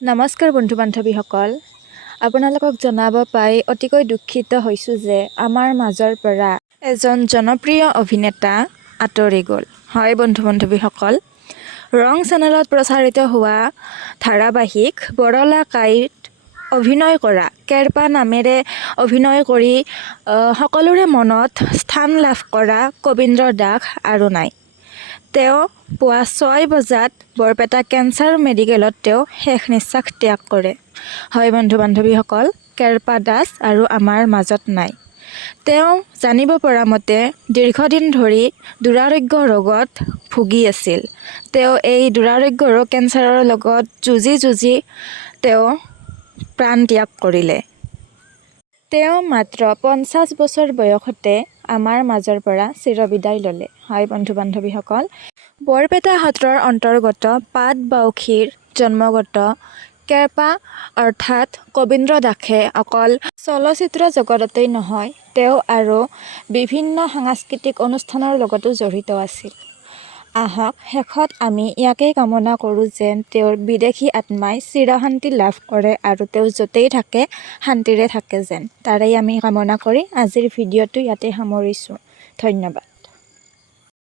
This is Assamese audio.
নমস্কাৰ বন্ধু বান্ধৱীসকল, আপোনালোকক জনাব পাই অতিকৈ দুখিত হৈছোঁ যে আমাৰ মাজৰ পৰা এজন জনপ্ৰিয় অভিনেতা আঁতৰি গ'ল। হয় বন্ধু বান্ধৱীসকল, ৰং চেনেলত প্ৰচাৰিত হোৱা ধাৰাবাহিক বৰলা কাইত অভিনয় কৰা কেৰপা নামেৰে অভিনয় কৰি সকলোৰে মনত স্থান লাভ কৰা কবীন্দ্ৰ দাস আৰু নাই। তেওঁ পুৱা 6 বজাত বৰপেটা কেঞ্চাৰ মেডিকেলত তেওঁ শেষ নিশ্বাস ত্যাগ কৰে। হয় বন্ধু বান্ধৱীসকল, কেৰপা দাস আৰু আমাৰ মাজত নাই। তেওঁ জানিব পৰা মতে দীৰ্ঘদিন ধৰি দুৰাৰোগ্য ৰোগত ভুগি আছিল। তেওঁ এই দুৰাৰোগ্য ৰোগ কেঞ্চাৰৰ লগত যুঁজি তেওঁ প্ৰাণ ত্যাগ কৰিলে। তেওঁ মাত্ৰ 50 বছৰ বয়সতে আমাৰ মাজৰ পৰা চিৰবিদায় ল'লে। হয় বন্ধু বান্ধৱীসকল, বৰপেটা সত্ৰৰ অন্তৰ্গত পাটবাউসীৰ জন্মগত কেৰপা অৰ্থাৎ কবীন্দ্ৰ দাসে অকল চলচ্চিত্ৰ জগততেই নহয়, তেওঁ আৰু বিভিন্ন সাংস্কৃতিক অনুষ্ঠানৰ লগতো জড়িত আছিল। আহক শেষত আমি ইয়াকেই কামনা কৰোঁ যেন তেওঁৰ বিদেহী আত্মাই চিৰশান্তি লাভ কৰে আৰু তেওঁ য'তেই থাকে শান্তিৰে থাকে যেন, তাৰেই আমি কামনা কৰি আজিৰ ভিডিঅ'টো ইয়াতে সামৰিছোঁ। ধন্যবাদ।